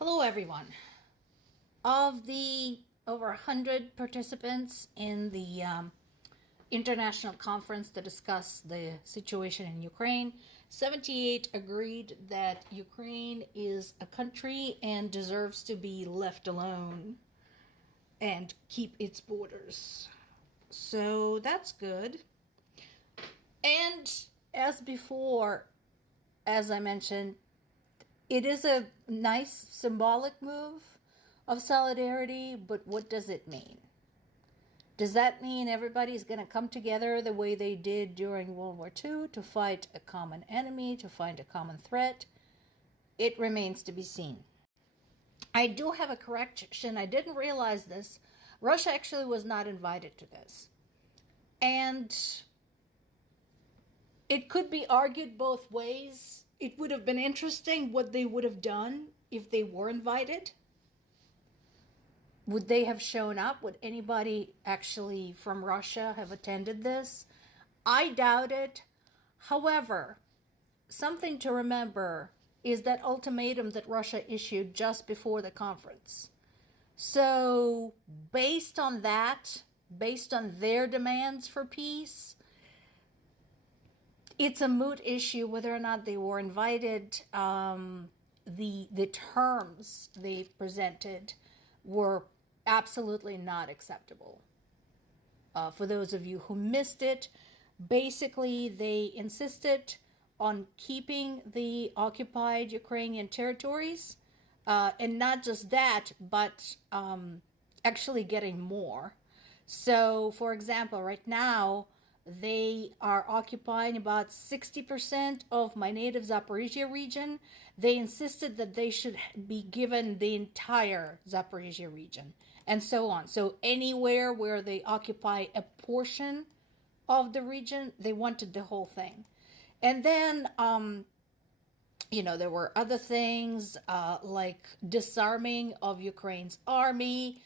Hello, everyone. Of the over 100 participants in the international conference to discuss the situation in Ukraine, 78 agreed that Ukraine is a country and deserves to be left alone and keep its borders. So that's good. And as before, as I mentioned, it is a nice symbolic move of solidarity, but what does it mean? Does that mean everybody's going to come together the way they did during World War II to fight a common enemy, to find a common threat? It remains to be seen. I do have a correction. I didn't realize this. Russia actually was not invited to this. And it could be argued both ways. It would have been interesting what they would have done if they were invited. Would they have shown up? Would anybody actually from Russia have attended this? I doubt it. However, something to remember is that ultimatum that Russia issued just before the conference. So, based on that, based on their demands for peace, it's a moot issue whether or not they were invited. The terms they presented were absolutely not acceptable. For those of you who missed it, basically they insisted on keeping the occupied Ukrainian territories, and not just that, but actually getting more. So, for example, right now, they are occupying about 60% of my native Zaporizhia region. They insisted that they should be given the entire Zaporizhia region, and so on. So anywhere where they occupy a portion of the region, they wanted the whole thing. And then, there were other things like disarming of Ukraine's army,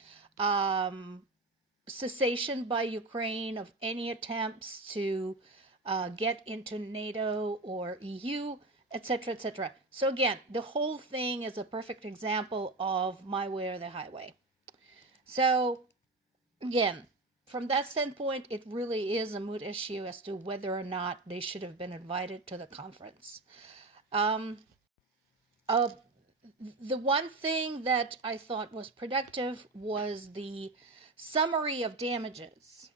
cessation by Ukraine of any attempts to get into NATO or EU, etc., etc. So again, the whole thing is a perfect example of my way or the highway. So again, from that standpoint, it really is a moot issue as to whether or not they should have been invited to the conference. The one thing that I thought was productive was the summary of damages.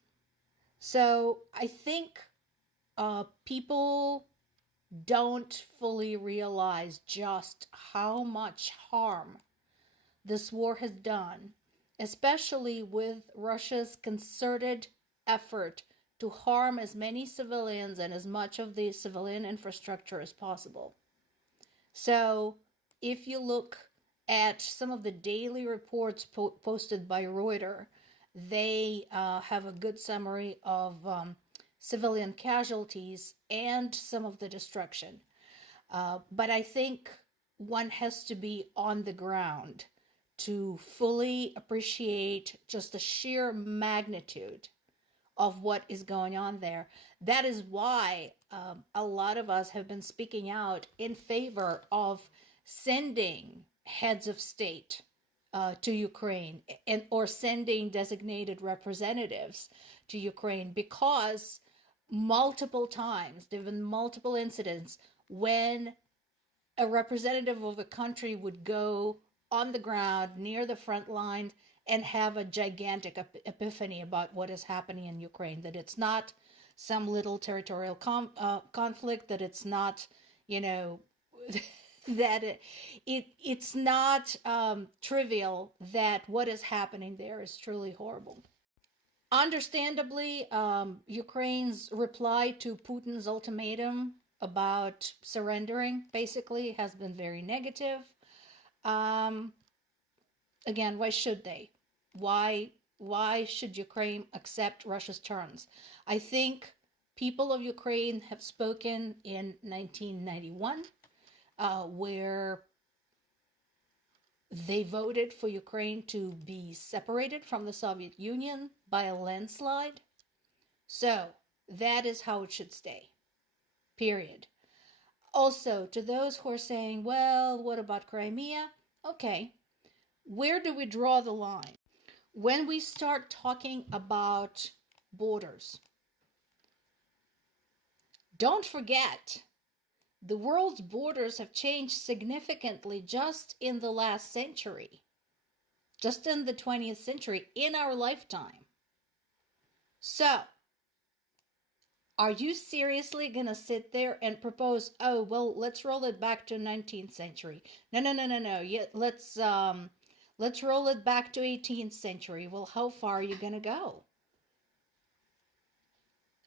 So I think people don't fully realize just how much harm this war has done, especially with Russia's concerted effort to harm as many civilians and as much of the civilian infrastructure as possible. So if you look at some of the daily reports posted by Reuters, they have a good summary of civilian casualties and some of the destruction. But I think one has to be on the ground to fully appreciate just the sheer magnitude of what is going on there. That is why a lot of us have been speaking out in favor of sending heads of state to Ukraine, and or sending designated representatives to Ukraine, because multiple times there have been multiple incidents when a representative of a country would go on the ground near the front line and have a gigantic epiphany about what is happening in Ukraine, that it's not some little territorial conflict, that it's not, that it's not trivial, that what is happening there is truly horrible. Understandably, Ukraine's reply to Putin's ultimatum about surrendering basically has been very negative. Again, why should they? Why should Ukraine accept Russia's terms? I think people of Ukraine have spoken in 1991, where they voted for Ukraine to be separated from the Soviet Union by a landslide. So that is how it should stay. Period. Also, to those who are saying, well, what about Crimea? Okay, where do we draw the line? When we start talking about borders, don't forget the world's borders have changed significantly just in the last century, just in the 20th century, in our lifetime. So, are you seriously going to sit there and propose, oh, well, let's roll it back to 19th century? No, no, no, no, no. Yeah, let's roll it back to 18th century. Well, how far are you going to go?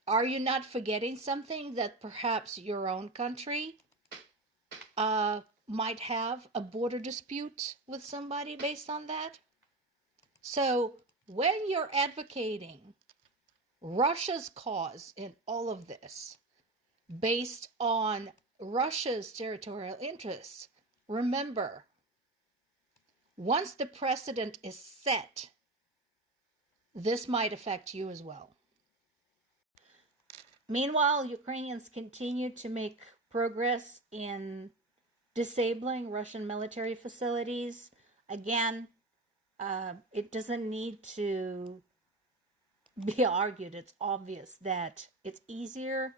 Are you not forgetting something that perhaps your own country might have a border dispute with somebody based on that? So when you're advocating Russia's cause in all of this based on Russia's territorial interests, remember, once the precedent is set, this might affect you as well. Meanwhile, Ukrainians continue to make progress in disabling Russian military facilities. Again, it doesn't need to be argued. It's obvious that it's easier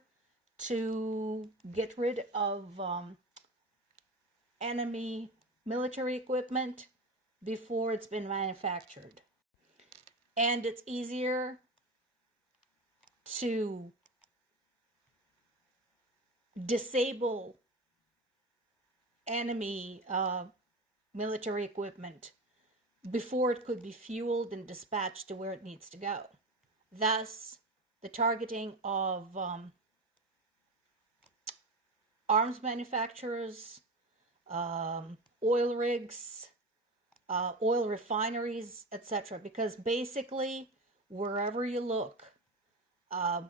to get rid of enemy military equipment before it's been manufactured. And it's easier to disable enemy military equipment before it could be fueled and dispatched to where it needs to go. Thus, the targeting of arms manufacturers, oil rigs, oil refineries, etc. Because basically, wherever you look,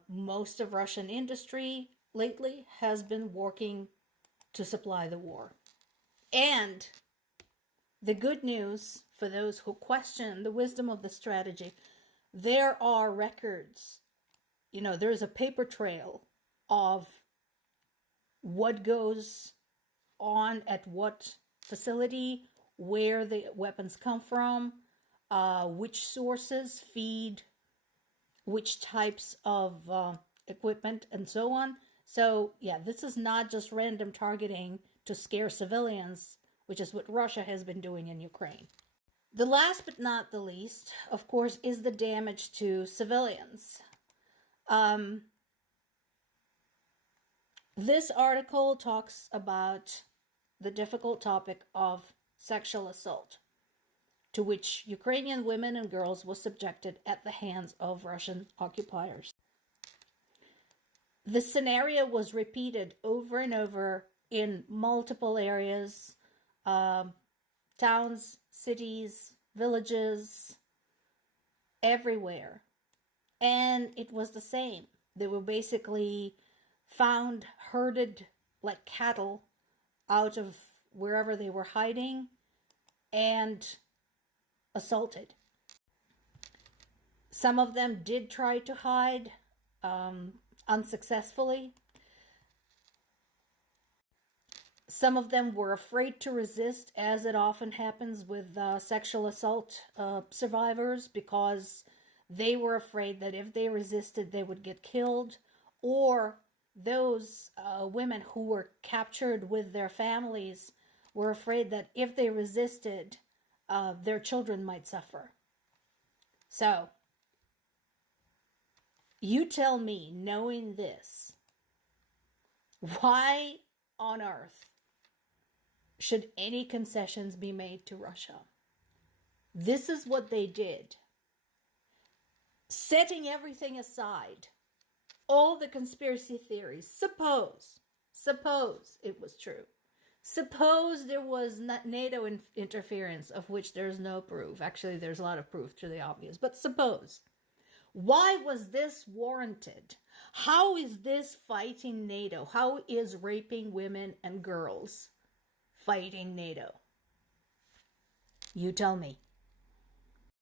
most of Russian industry lately has been working to supply the war. And the good news for those who question the wisdom of the strategy, there are records. You know, there's a paper trail of what goes on at what facility, where the weapons come from, which sources feed which types of equipment, and so on. So, yeah, this is not just random targeting to scare civilians, which is what Russia has been doing in Ukraine. The last but not the least, of course, is the damage to civilians. This article talks about the difficult topic of sexual assault, to which Ukrainian women and girls were subjected at the hands of Russian occupiers. The scenario was repeated over and over in multiple areas, towns, cities, villages, everywhere. And it was the same. They were basically found herded like cattle out of wherever they were hiding and assaulted. Some of them did try to hide unsuccessfully. Some of them were afraid to resist, as it often happens with sexual assault survivors, because they were afraid that if they resisted, they would get killed. Or those women who were captured with their families were afraid that if they resisted, their children might suffer. So, you tell me, knowing this, why on earth should any concessions be made to Russia? This is what they did. Setting everything aside, all the conspiracy theories, suppose it was true. Suppose there was NATO interference, of which there's no proof. Actually, there's a lot of proof to the obvious, but suppose. Why was this warranted? How is this fighting NATO? How is raping women and girls fighting NATO? You tell me.